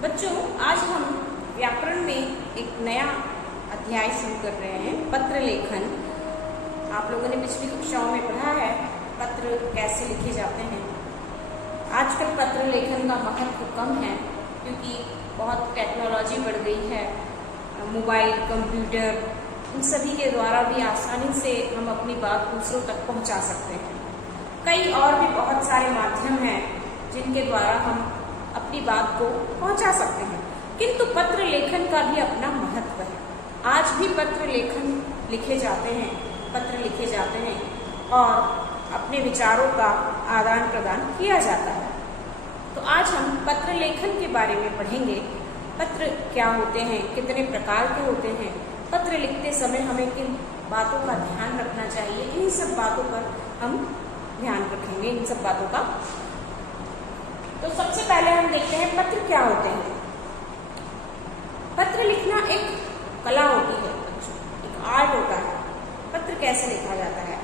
बच्चों, आज हम व्याकरण में एक नया अध्याय शुरू कर रहे हैं, पत्र लेखन। आप लोगों ने पिछली कक्षाओं में पढ़ा है पत्र कैसे लिखे जाते हैं। आजकल पत्र लेखन का महत्व कम है क्योंकि बहुत टेक्नोलॉजी बढ़ गई है। मोबाइल, कंप्यूटर, इन सभी के द्वारा भी आसानी से हम अपनी बात दूसरों तक पहुंचा सकते हैं। कई और भी बहुत सारे माध्यम हैं जिनके द्वारा हम अपनी बात को पहुंचा सकते हैं, किंतु पत्र लेखन का भी अपना महत्व है। आज भी पत्र लिखे जाते हैं और अपने विचारों का आदान प्रदान किया जाता है। तो आज हम पत्र लेखन के बारे में पढ़ेंगे। पत्र क्या होते हैं, कितने प्रकार के होते हैं, पत्र लिखते समय हमें किन बातों का ध्यान रखना चाहिए, इन सब बातों पर हम ध्यान रखेंगे, इन सब बातों का। तो सबसे पहले हम देखते हैं पत्र क्या होते हैं। पत्र लिखना एक कला होती है, एक आर्ट होता है। पत्र कैसे लिखा जाता है?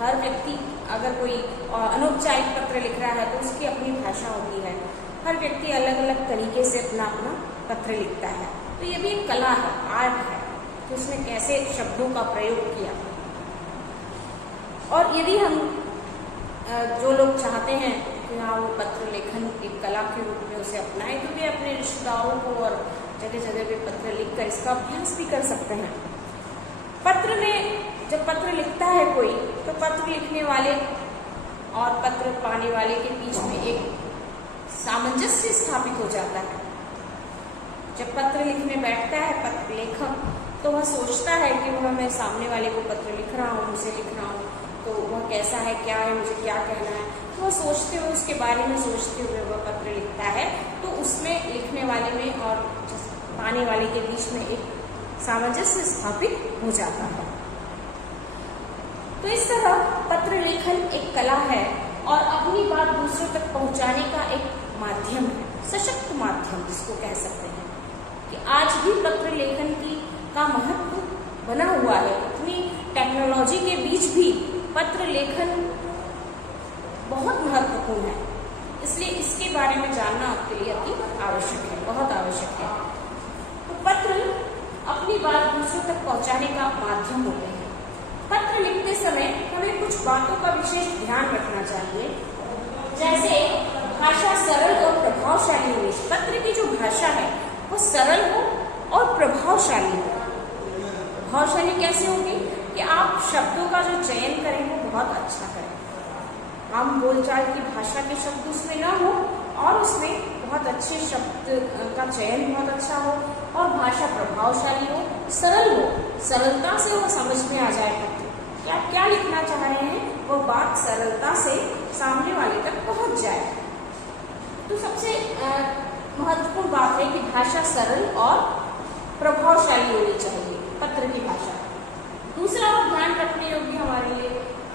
हर व्यक्ति अगर कोई अनौपचारिक पत्र लिख रहा है तो उसकी अपनी भाषा होती है। हर व्यक्ति अलग अलग तरीके से अपना पत्र लिखता है। तो ये भी एक कला है, आर्ट है कि उसने कैसे शब्दों का प्रयोग किया। और यदि हम जो लोग चाहते हैं कि हाँ वो पत्र लेखन एक कला के रूप में उसे अपनाएं, तो वे अपने रिश्तेदारों को और जगह जगह पे पत्र लिखकर इसका अभ्यास भी कर सकते हैं। पत्र में जब पत्र लिखता है कोई, तो पत्र लिखने वाले और पत्र पाने वाले के बीच में एक सामंजस्य स्थापित हो जाता है। जब पत्र लिखने बैठता है पत्र लेखक, तो वह सोचता है कि वह मैं सामने वाले को पत्र लिख रहा हूँ, उसे लिख रहा हूँ, तो वह कैसा है, क्या है, मुझे क्या कहना है, तो वह सोचते हुए, उसके बारे में सोचते हुए वह पत्र लिखता है। तो उसमें लिखने वाले में और पाने वाले के बीच में एक सामंजस्य स्थापित हो जाता है। तो इस तरह पत्र लेखन एक कला है और अपनी बात दूसरों तक पहुंचाने का एक माध्यम है, सशक्त माध्यम जिसको कह सकते हैं। कि आज भी पत्र लेखन का महत्व बना हुआ है। इतनी टेक्नोलॉजी के बीच भी पत्र लेखन बहुत महत्वपूर्ण है, इसलिए इसके बारे में जानना आपके लिए अति आवश्यक है, बहुत आवश्यक है। तो पत्र अपनी बात दूसरों तक पहुंचाने का माध्यम होते हैं। पत्र लिखते समय हमें कुछ बातों का विशेष ध्यान रखना चाहिए, जैसे भाषा सरल और प्रभावशाली होनी। पत्र की जो भाषा है वो सरल हो और प्रभावशाली हो। प्रभावशाली कैसे होगी? कि आप शब्दों का जो चयन करें वो बहुत अच्छा करें। आम बोलचाल की भाषा के शब्द उसमें ना हो और उसमें बहुत अच्छे शब्द का चयन बहुत अच्छा हो और भाषा प्रभावशाली हो, सरल हो, सरलता से वो समझ में आ जाए पत्र कि आप क्या लिखना चाह रहे हैं, वो बात सरलता से सामने वाले तक पहुंच जाए। तो सबसे महत्वपूर्ण बात है कि भाषा सरल और प्रभावशाली होनी चाहिए पत्र की भाषा। दूसरा और ध्यान रखने योग्य हमारे लिए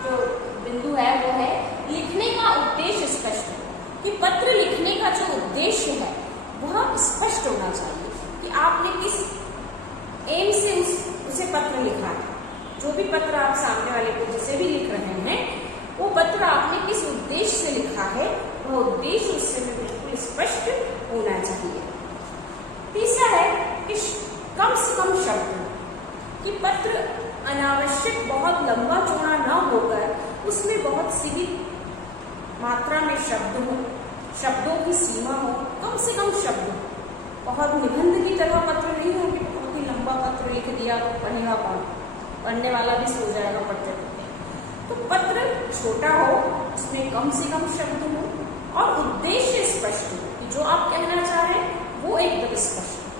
जो बिंदु है वो है लिखने का उद्देश्य स्पष्ट हो। कि पत्र लिखने का जो उद्देश्य है वह स्पष्ट होना चाहिए कि आपने किस एम से उसे पत्र लिखा है। जो भी पत्र आप सामने वाले को जिसे भी लिख रहे हैं, वो पत्र आपने किस उद्देश्य से लिखा है, वह उद्देश्य उससे बिल्कुल स्पष्ट होना चाहिए। तीसरा है कि कम से कम शब्द, कि पत्र अनावश्यक बहुत लंबा चौड़ा न होकर उसमें बहुत सीमित मात्रा में शब्द हो, शब्दों की सीमा हो, कम से कम शब्द हो। बहुत निबंध की तरह पत्र नहीं हो कि बहुत ही लंबा पत्र लिख दिया तो पढ़ेगा कौन, पढ़ने वाला भी सो जाएगा पढ़ते पढ़ते। तो पत्र छोटा हो, उसमें कम से कम शब्द हो और उद्देश्य स्पष्ट हो कि जो आप कहना चाह रहे हैं वो एकदम स्पष्ट हो।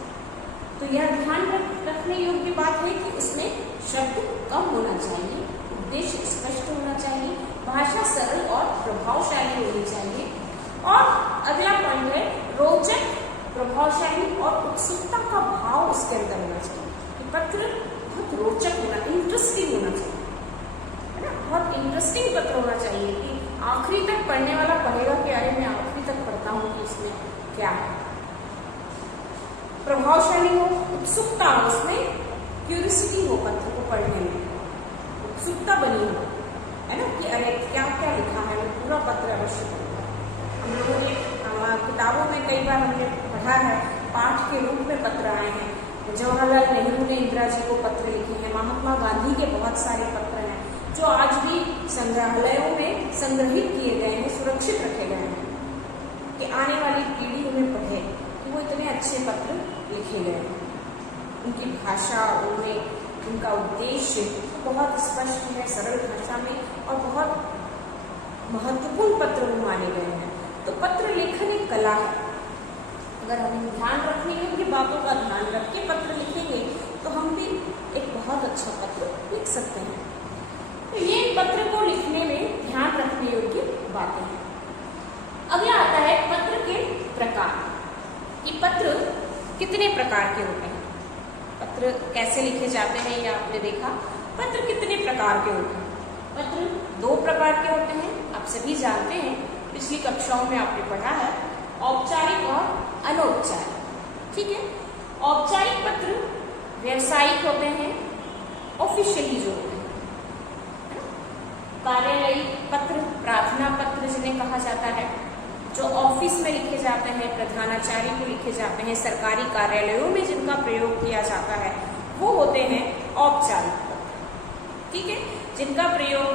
तो यह ध्यान रखने योग्य बात है कि उसमें शब्द कम होना चाहिए, उद्देश्य स्पष्ट होना चाहिए, भाषा सरल और प्रभावशाली होनी चाहिए। और अगला पॉइंट है रोचक, प्रभावशाली और उत्सुकता का भाव उसके अंदर होना चाहिए। कि पत्र बहुत रोचक होना, इंटरेस्टिंग होना चाहिए, है ना। बहुत इंटरेस्टिंग पत्र होना चाहिए कि आखिरी तक पढ़ने वाला पढ़ेगा कि अरे मैं आखिरी तक पढ़ता हूँ कि इसमें क्या है। प्रभावशाली हो, उत्सुकता हो, उसमें क्यूरियोसिटी हो, पत्र को पढ़ने में उत्सुकता बनी हो, है ना, कि अरे क्या क्या लिखा है, मैं पूरा पत्र अवश्य पढ़ूंगा। हम लोगों ने किताबों में कई बार हमने पढ़ा है पत्र आए हैं। जवाहरलाल नेहरू ने इंदिरा जी को पत्र लिखे हैं, महात्मा गांधी के बहुत सारे पत्र हैं जो आज भी संग्रहालयों में संग्रहित किए गए हैं, सुरक्षित रखे गए हैं कि आने वाली पीढ़ी उन्हें पढ़े कि वो इतने अच्छे पत्र लिखे गए हैं। उनकी भाषा, उनमें उनका उद्देश्य बहुत स्पष्ट है, सरल भाषा में, और बहुत महत्वपूर्ण पत्र वो माने गए हैं। तो पत्र लेखन एक कला है। अगर हम ध्यान रखने योग्य बातों का ध्यान रख के पत्र लिखेंगे तो हम भी एक बहुत अच्छा पत्र लिख सकते हैं। तो ये पत्र को लिखने में ध्यान रखने योग्य बातें हैं। अगला आता है पत्र के प्रकार। ये पत्र कितने प्रकार के होते हैं, पत्र कैसे लिखे जाते हैं, ये आपने देखा। पत्र कितने प्रकार के होते हैं? पत्र 2 प्रकार के होते हैं, आप सभी जानते हैं, पिछली कक्षाओं में आपने पढ़ा है, औपचारिक और अनौपचारिक। ठीक है, औपचारिक पत्र व्यावसायिक होते हैं, ऑफिशियली जो होते हैं। कार्यालयी पत्र, प्रार्थना पत्र जिन्हें कहा जाता है, जो ऑफिस में लिखे जाते हैं, प्रधानाचार्य को लिखे जाते हैं, सरकारी कार्यालयों में जिनका प्रयोग किया जाता है, वो होते हैं औपचारिक पत्र। ठीक है, जिनका प्रयोग,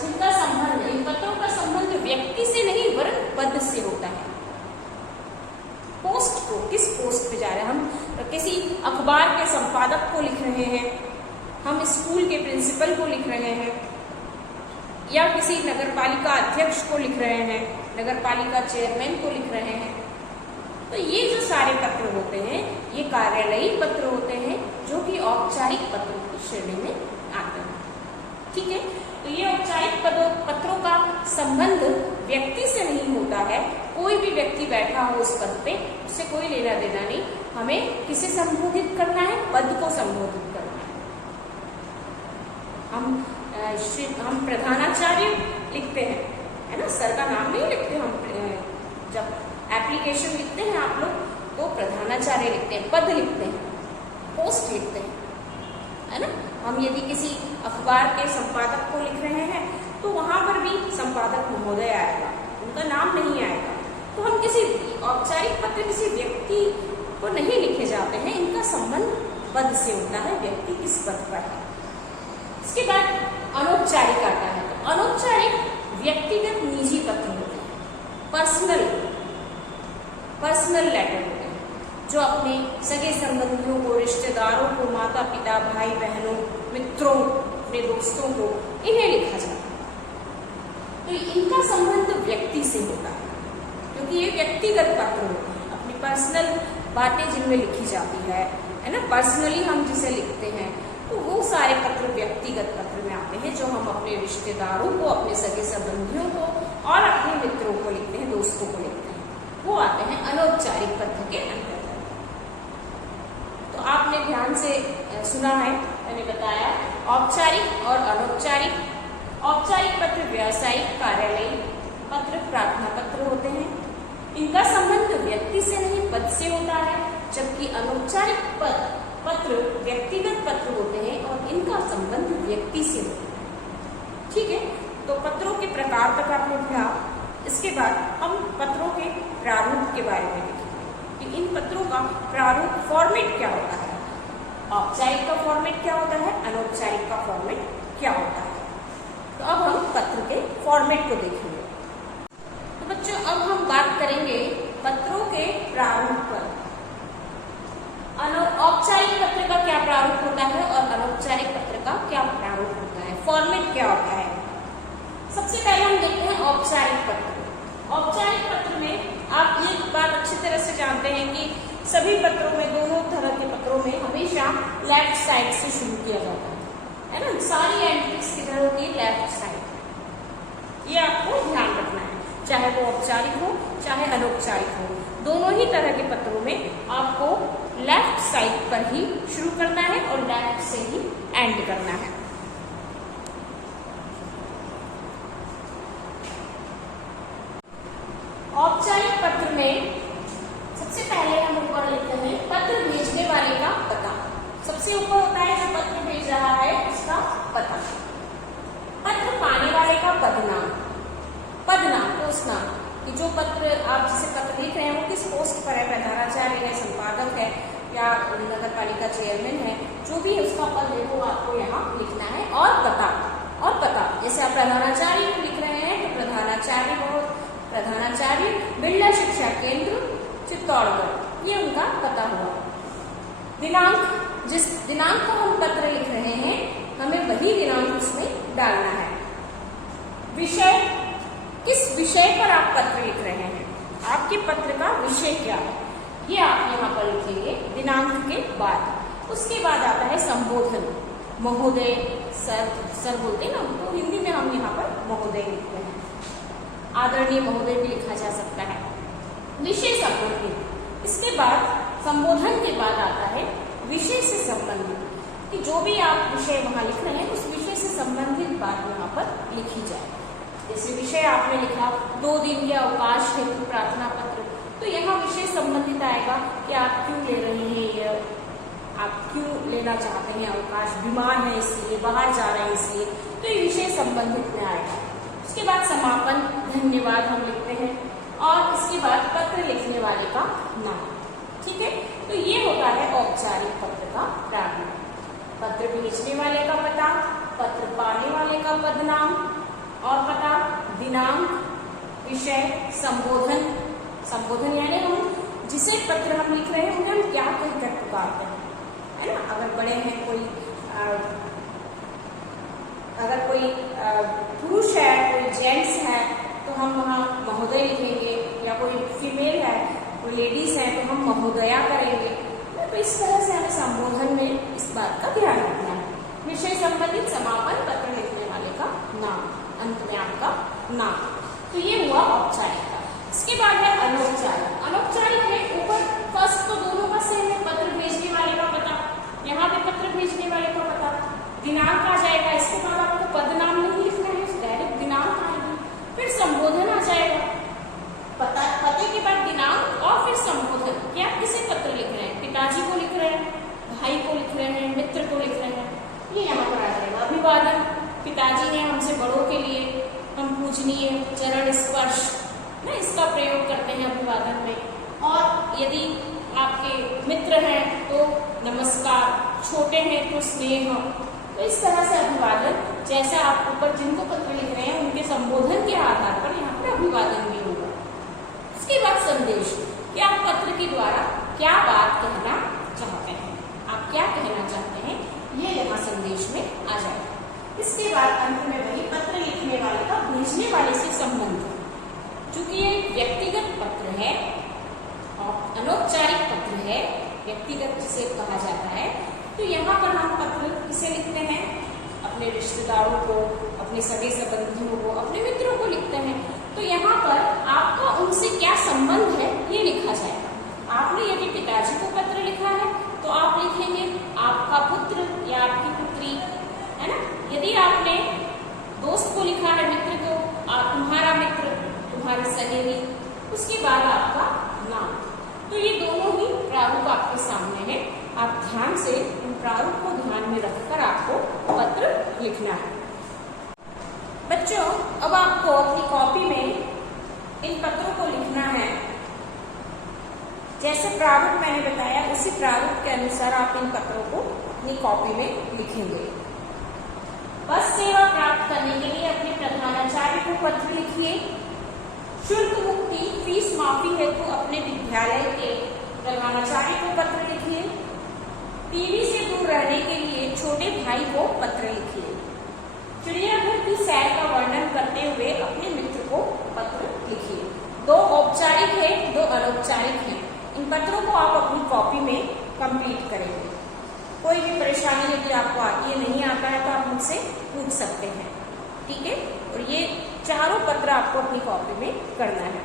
जिनका संबंध, इन पत्रों का संबंध व्यक्ति से नहीं वरन पद से होता है। पोस्ट को, किस पोस्ट पे जा रहे हैं हम, किसी अखबार के संपादक को लिख रहे हैं, हम स्कूल के प्रिंसिपल को लिख रहे हैं, या किसी नगरपालिका अध्यक्ष को लिख रहे हैं, नगरपालिका चेयरमैन को लिख रहे हैं। तो ये जो सारे पत्र होते हैं ये कार्यालयी पत्र होते हैं, जो कि औपचारिक पत्रों की श्रेणी में आते हैं। ठीक है, तो ये औपचारिक पत्रों का संबंध व्यक्ति से नहीं होता है। कोई भी व्यक्ति बैठा हो उस पद पे, उससे कोई लेना देना नहीं। हमें किसे संबोधित करना है? पद को संबोधित करना है। हम प्रधानाचार्य लिखते हैं, है ना, सर का नाम नहीं लिखते हम। जब एप्लीकेशन लिखते हैं आप लोग तो प्रधानाचार्य लिखते हैं, पद लिखते हैं, पोस्ट लिखते हैं, है ना। हम यदि किसी अखबार के संपादक को लिख रहे हैं तो वहां पर भी संपादक महोदय आएगा, उनका नाम नहीं आएगा। तो हम किसी औपचारिक पत्र किसी व्यक्ति को नहीं लिखे जाते हैं, इनका संबंध पद से होता है, व्यक्ति किस पद पर है। इसके बाद अनौपचारिक आता है। तो अनौपचारिक व्यक्तिगत निजी पत्र होते हैं, पर्सनल लेटर होते हैं, जो अपने सगे संबंधियों को, रिश्तेदारों को, माता पिता, भाई बहनों, मित्रों, अपने दोस्तों को, इन्हें लिखा जाता है। तो इनका संबंध व्यक्ति से होता है, क्योंकि ये व्यक्तिगत पत्र होते हैं, अपनी पर्सनल बातें जिनमें लिखी जाती है ना, पर्सनली हम जिसे लिखते हैं। तो वो सारे पत्र व्यक्तिगत पत्र में आते हैं, जो हम अपने रिश्तेदारों को, अपने सगे संबंधियों को और अपने मित्रों को लिखते हैं, दोस्तों को लिखते हैं, वो आते हैं अनौपचारिक पत्र के अंतर्गत। तो आपने ध्यान से सुना है, मैंने बताया औपचारिक और अनौपचारिक। औपचारिक पत्र व्यावसायिक, कार्यालयी पत्र, प्रार्थना पत्र होते हैं। इनका संबंध व्यक्ति से नहीं पद से होता है, जबकि अनौपचारिक पत्र व्यक्तिगत पत्र होते हैं और इनका संबंध व्यक्ति से होता है। ठीक है, तो पत्रों के प्रकार तक आपने पढ़ा। इसके बाद हम पत्रों के प्रारूप के बारे में देखेंगे कि इन पत्रों का प्रारूप, फॉर्मेट क्या होता है। औपचारिक का फॉर्मेट क्या होता है, अनौपचारिक का फॉर्मेट क्या होता है। तो अब हम पत्र के फॉर्मेट को देखेंगे। तो बच्चों, अब हम बात करेंगे पत्रों के प्रारूप पर। औपचारिक पत्र का क्या प्रारूप होता है और अनौपचारिक पत्र का क्या प्रारूप होता है, फॉर्मेट क्या होता है। सबसे पहले हम देखते हैं औपचारिक पत्र। औपचारिक पत्र में आप ये बात अच्छी तरह से जानते हैं कि सभी पत्रों में, दोनों तरह के पत्रों में हमेशा लेफ्ट साइड से शुरू किया जाता है ना। सारी एंट्रीज किधर होती है, लेफ्ट साइड। ये आपको ध्यान रखना है, चाहे वो औपचारिक हो चाहे अनौपचारिक हो। दोनों ही तरह के पत्रों में आपको लेफ्ट साइड पर ही शुरू करना है और लेफ्ट से ही एंड करना है। औपचारिक पत्र में सबसे पहले हम ऊपर लिखते हैं पत्र भेजने वाले का पता। सबसे ऊपर होता है जो पत्र भेज रहा है उसका पता। पत्र पाने वाले का पदनाम, पोस्ट नाम, कि जो पत्र आप जिसे पत्र लिख रहे हैं वो किस पोस्ट पर है, प्रधानाचार्य है, संपादक है, या नगर पालिका चेयरमैन है, जो भी उसका पद है वो आपको यहाँ लिखना है। और पता, जैसे आप प्रधानाचार्य को लिख रहे हैं तो प्रधानाचार्य बिरला शिक्षा केंद्र चित्तौड़गढ़, ये उनका पता हुआ। दिनांक, जिस दिनांक को हम पत्र लिख रहे हैं हमें वही दिनांक उसमें डालना है। विषय, किस विषय पर आप पत्र लिख रहे हैं, आपके पत्र का विषय क्या है, ये आप यहाँ पर लिखेंगे दिनांक के बाद। उसके बाद आता है संबोधन, महोदय, सर बोलते हैं ना, तो हिंदी में हम यहाँ पर महोदय लिखते हैं। आदरणीय महोदय भी लिखा जा सकता है। विषय संबंधित, इसके बाद संबोधन के बाद आता है विषय से संबंधित, कि जो भी आप विषय वहां लिख रहे हैं उस विषय से संबंधित बात यहाँ पर लिखी जाए। जैसे विषय आपने लिखा 2 दिन के अवकाश हेतु प्रार्थना पत्र, तो यहाँ विषय संबंधित आएगा कि आप क्यों ले रहे हैं, आप क्यों लेना चाहते हैं अवकाश, बीमार है इसलिए, बाहर जा रहे हैं इसलिए, तो ये विषय संबंधित में आएगा। उसके बाद समापन, धन्यवाद हम लिखते हैं, और इसके बाद पत्र लिखने वाले का नाम। ठीक है, तो ये होता है औपचारिक पत्र का प्रारंभ। पत्र भेजने वाले का पता, पत्र पाने वाले का पदनाम और पता, दिनांक, विषय, संबोधन यानी हम जिसे पत्र हम लिख रहे हैं उन्हें हम क्या कहकर पुकारते हैं, है ना। अगर बड़े हैं अगर कोई पुरुष है, कोई जेंट्स है, तो हम वहाँ महोदय लिखेंगे, या कोई फीमेल है, कोई लेडीज है, तो हम महोदया करेंगे। तो इस तरह से हमें संबोधन में इस बात का ध्यान रखना है। विषय संबंधित, समापन, पत्र लिखने वाले का नाम, अंत में आपका नाम। तो ये हुआ औपचारिक का। इसके बाद है अनौपचारिक। अनौपचारिक है ऊपर फर्स्ट तो दोनों का सेम है, पत्र भेजने वाले का पता, यहाँ पे पत्र भेजने वाले का पता, दिनांक आ जाएगा। इसके बाद आपको पद नाम नहीं लिखना है, डायरेक्ट दिनांक आएगी, फिर संबोधन आ जाएगा। पते के बाद दिनांक और फिर संबोधन, कि आप किसे पत्र लिख रहे हैं, पिताजी को लिख रहे हैं, भाई को लिख रहे हैं, मित्र को लिख रहे हैं, ये यहाँ पर आ जाएगा। अभिवादन, पिताजी हैं हमसे बड़ों के लिए, हम पूजनीय, चरण स्पर्श, ना इसका प्रयोग करते हैं अभिवादन में। और यदि आपके मित्र हैं तो नमस्कार, छोटे हैं तो स्नेह। तो इस तरह से अभिवादन, जैसा आप ऊपर जिनको पत्र लिख रहे हैं उनके संबोधन के आधार पर यहाँ पर अभिवादन भी होगा। इसके बाद संदेश, कि आप पत्र के द्वारा क्या बात कहना चाहते हैं, आप क्या कहना चाहते हैं, ये यहाँ संदेश में आ जाएगा। इसके बाद अंत में वही पत्र लिखने वाले का भेजने वाले से संबंध, चूंकि ये व्यक्तिगत पत्र है और अनौपचारिक पत्र है, व्यक्तिगत जिसे कहा जाता है, तो यहाँ पर हम पत्र किसे लिखते हैं, अपने रिश्तेदारों को, अपने सगे संबंधियों को, अपने मित्रों को लिखते हैं। तो यहाँ पर आपका उनसे क्या संबंध है ये लिखा जाएगा। आपने यदि पिताजी को पत्र लिखा है तो आप लिखेंगे आपका पुत्र या आपकी पुत्री, है ना। यदि आपने दोस्त को लिखा है, मित्र को, तुम्हारा मित्र, तुम्हारी सहेली, उसके बाद आपका नाम। तो ये दोनों ही प्रारूप आपके सामने है, आप ध्यान से उन प्रारूप को ध्यान में रखकर आपको पत्र लिखना है। बच्चों, अब आपको अपनी कॉपी में इन पत्रों को लिखना है। जैसे प्रारूप मैंने बताया उसी प्रारूप के अनुसार आप इन पत्रों को अपनी कॉपी में लिखेंगे। बस सेवा प्राप्त करने के लिए अपने प्रधानाचार्य को पत्र लिखिए। शुल्क मुक्ति, फीस माफी हेतु अपने विद्यालय के प्रधानाचार्य को पत्र लिखिए। टीवी से दूर रहने के लिए छोटे भाई को पत्र लिखिए। चिड़ियाघर की सैर का वर्णन करते हुए अपने मित्र को पत्र लिखिए। 2 औपचारिक है, 2 अनौपचारिक है। इन पत्रों को आप अपनी कॉपी में कंप्लीट करेंगे। कोई भी परेशानी यदि आपको आती है, नहीं आता है, तो आप मुझसे पूछ सकते हैं, ठीक है। और ये चारों पत्र आपको अपनी कॉपी में करना है।